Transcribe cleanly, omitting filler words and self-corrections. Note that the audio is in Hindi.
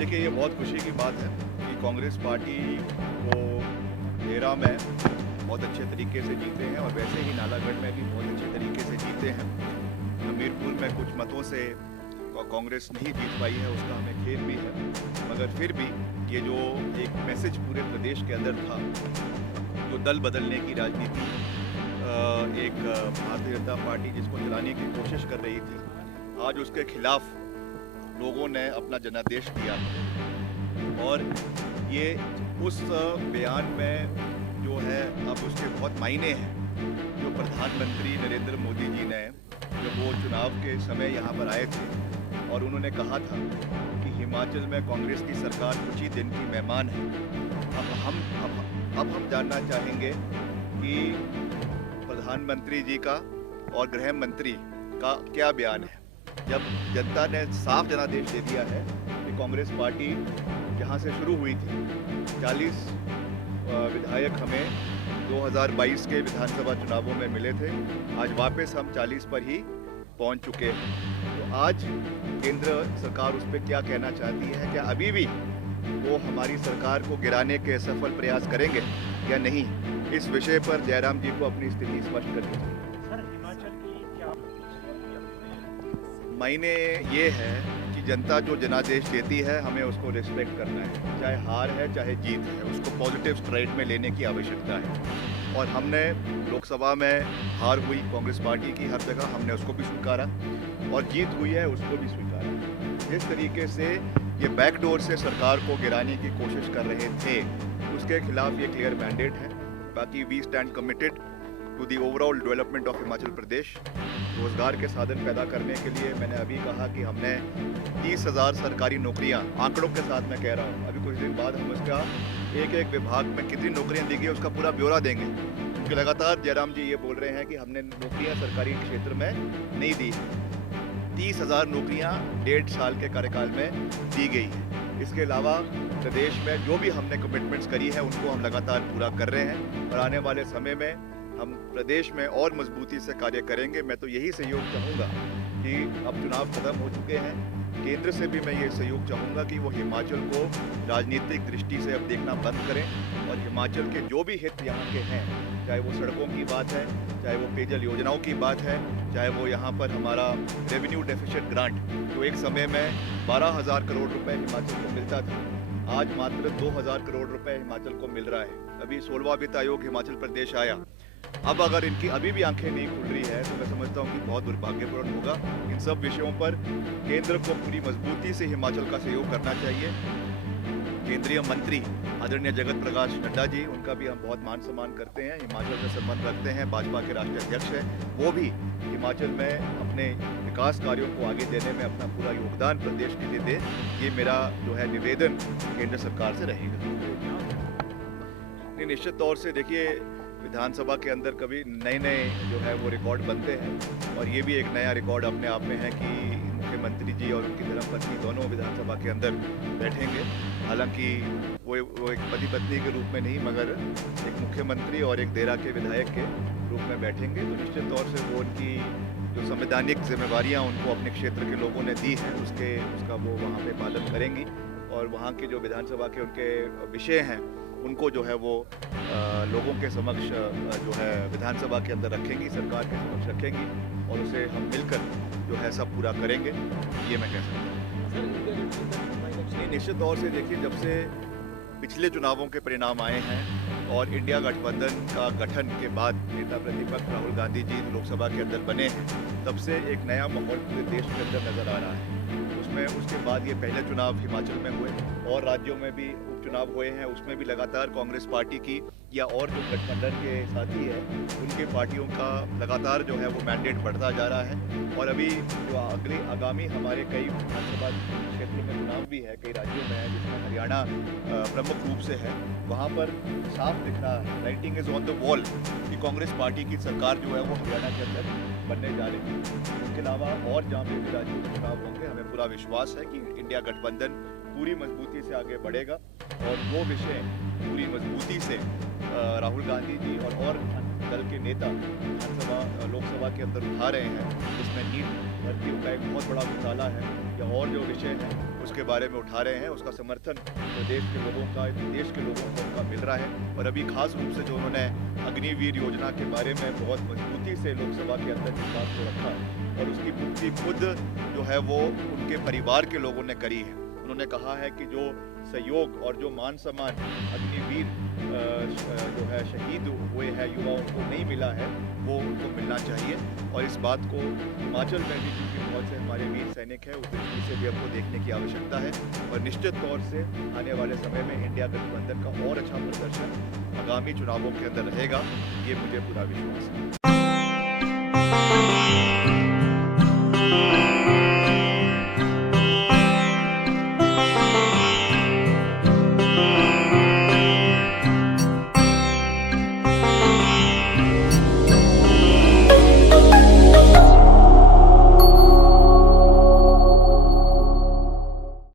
देखिए, ये बहुत खुशी की बात है कि कांग्रेस पार्टी को मेरा में बहुत अच्छे तरीके से जीते हैं और वैसे ही नालागढ़ में भी बहुत अच्छे तरीके से जीते हैं। हमीरपुर में कुछ मतों से कांग्रेस नहीं जीत पाई है, उसका हमें खेद भी है, मगर फिर भी ये जो एक मैसेज पूरे प्रदेश के अंदर था, जो दल बदलने की राजनीति एक भारतीय जनता पार्टी जिसको चलाने की कोशिश कर रही थी, आज उसके खिलाफ लोगों ने अपना जनादेश दिया और ये उस बयान में जो है अब उसके बहुत मायने हैं। जो प्रधानमंत्री नरेंद्र मोदी जी ने जब वो चुनाव के समय यहाँ पर आए थे और उन्होंने कहा था कि हिमाचल में कांग्रेस की सरकार कुछ ही दिन की मेहमान है। अब हम जानना चाहेंगे कि प्रधानमंत्री जी का और गृह मंत्री का क्या बयान है, जब जनता ने साफ जनादेश दे दिया है कि कांग्रेस पार्टी जहां से शुरू हुई थी, 40 विधायक हमें 2022 के विधानसभा चुनावों में मिले थे, आज वापस हम 40 पर ही पहुंच चुके हैं। तो आज केंद्र सरकार उस पर क्या कहना चाहती है, क्या अभी भी वो हमारी सरकार को गिराने के सफल प्रयास करेंगे या नहीं, इस विषय पर जयराम जी को अपनी स्थिति स्पष्ट करनी चाहिए। मायने ये है कि जनता जो जनादेश देती है हमें उसको रिस्पेक्ट करना है, चाहे हार है चाहे जीत है, उसको पॉजिटिव स्ट्राइड में लेने की आवश्यकता है। और हमने लोकसभा में हार हुई कांग्रेस पार्टी की, हर जगह हमने उसको भी स्वीकारा, और जीत हुई है उसको भी स्वीकारा। जिस तरीके से ये बैकडोर से सरकार को गिराने की कोशिश कर रहे थे, उसके खिलाफ ये क्लियर मैंडेट है। बाकी we stand committed to the overall development of Himachal Pradesh. रोजगार के साधन पैदा करने के लिए मैंने अभी कहा कि हमने 30,000 सरकारी नौकरियां, आंकड़ों के साथ मैं कह रहा हूं, अभी कुछ दिन बाद हम उसका एक विभाग में कितनी नौकरियां दी गई उसका पूरा ब्यौरा देंगे, क्योंकि लगातार जयराम जी ये बोल रहे हैं कि हमने नौकरियां सरकारी क्षेत्र में नहीं दी। 30,000 नौकरियां 1.5 साल के कार्यकाल में दी गई है। इसके अलावा प्रदेश में जो भी हमने कमिटमेंट्स करी है उनको हम लगातार पूरा कर रहे हैं और आने वाले समय में हम प्रदेश में और मजबूती से कार्य करेंगे। मैं तो यही सहयोग चाहूँगा कि अब चुनाव खत्म हो चुके हैं, केंद्र से भी मैं ये सहयोग चाहूँगा कि वो हिमाचल को राजनीतिक दृष्टि से अब देखना बंद करें और हिमाचल के जो भी हित यहाँ के हैं, चाहे वो सड़कों की बात है, चाहे वो पेयजल योजनाओं की बात है, चाहे वो यहाँ पर हमारा रेवेन्यू डेफिसिट ग्रांट जो एक समय में 12,000 करोड़ रुपए हिमाचल को मिलता था, आज मात्र 2,000 करोड़ रुपए हिमाचल को मिल रहा है। अभी 16वां वित्त आयोग हिमाचल प्रदेश आया, अब अगर इनकी अभी भी आंखें नहीं खुल रही है तो मैं समझता हूँ कि बहुत दुर्भाग्यपूर्ण होगा। इन सब विषयों पर केंद्र को पूरी मजबूती से हिमाचल का सहयोग करना चाहिए। केंद्रीय मंत्री आदरणीय जगत प्रकाश नड्डा जी, उनका भी हम बहुत मान सम्मान करते हैं, हिमाचल से संबंध रखते हैं, भाजपा के राष्ट्रीय अध्यक्ष हैं, वो भी हिमाचल में अपने विकास कार्यों को आगे देने में अपना पूरा योगदान प्रदेश के लिए दे। ये मेरा जो है निवेदन केंद्र सरकार से रहेगा। निश्चित तौर से देखिए, विधानसभा के अंदर कभी नए जो है वो रिकॉर्ड बनते हैं और ये भी एक नया रिकॉर्ड अपने आप में है कि मुख्यमंत्री जी और उनकी धर्मपत्नी दोनों विधानसभा के अंदर बैठेंगे। हालांकि वो एक पति पत्नी के रूप में नहीं, मगर एक मुख्यमंत्री और एक देरा के विधायक के रूप में बैठेंगे। तो निश्चित तौर से वो उनकी जो संवैधानिक जिम्मेवारियाँ उनको अपने क्षेत्र के लोगों ने दी हैं उसका वो वहाँ पर पालन करेंगी और वहाँ के जो विधानसभा के उनके विषय हैं उनको जो है वो लोगों के समक्ष जो है विधानसभा के अंदर रखेंगी, सरकार के समक्ष रखेंगी और उसे हम मिलकर जो है सब पूरा करेंगे, ये मैं कह सकता हूँ। निश्चित तौर से देखिए, जब से पिछले चुनावों के परिणाम आए हैं और इंडिया गठबंधन का गठन के बाद नेता प्रतिपक्ष राहुल गांधी जी लोकसभा के अंदर बने हैं, तब से एक नया माहौल पूरे देश के अंदर नज़र आ रहा है। उसके बाद ये पहले चुनाव हिमाचल में हुए और राज्यों में भी उपचुनाव हुए हैं, उसमें भी लगातार कांग्रेस पार्टी की या और जो गठबंधन के साथी है उनके पार्टियों का लगातार जो है वो मैंडेट बढ़ता जा रहा है। और अभी जो आगामी हमारे कई विधानसभा क्षेत्र में चुनाव भी है, कई राज्यों में है, जिसमें हरियाणा प्रमुख रूप से है, वहाँ पर साफ दिख रहा है, writing is on the wall कि कांग्रेस पार्टी की सरकार जो है वो हरियाणा के अंदर बनने जा रही है। इसके अलावा और जहाँ पे भी राज्यों में चुनाव होंगे, हमें पूरा विश्वास है कि इंडिया गठबंधन पूरी मजबूती से आगे बढ़ेगा और वो विषय पूरी मजबूती से राहुल गांधी जी और दल के नेता लोकसभा के अंदर उठा रहे हैं, जिसमें नीट भर्तियों का एक बहुत बड़ा घोटाला है या और जो विषय है उसके बारे में उठा रहे हैं, उसका समर्थन प्रदेश के लोगों का, देश के लोगों को उनका मिल रहा है। और अभी खास रूप से जो उन्होंने अग्निवीर योजना के बारे में बहुत मजबूती से लोकसभा के अंदर इस बात को रखा और उसकी पूर्ति खुद जो है वो उनके परिवार के लोगों ने करी है। उन्होंने कहा है कि जो सहयोग और जो मान सम्मान अग्निवीर जो है शहीद हुए हैं युवाओं को नहीं मिला है, वो उनको मिलना चाहिए। और इस बात को हिमाचल में भी, क्योंकि बहुत से हमारे वीर सैनिक हैं, उस दृष्टि से भी हमको देखने की आवश्यकता है। और निश्चित तौर से आने वाले समय में इंडिया गठबंधन का और अच्छा प्रदर्शन आगामी चुनावों के अंदर रहेगा, ये मुझे पूरा विश्वास है।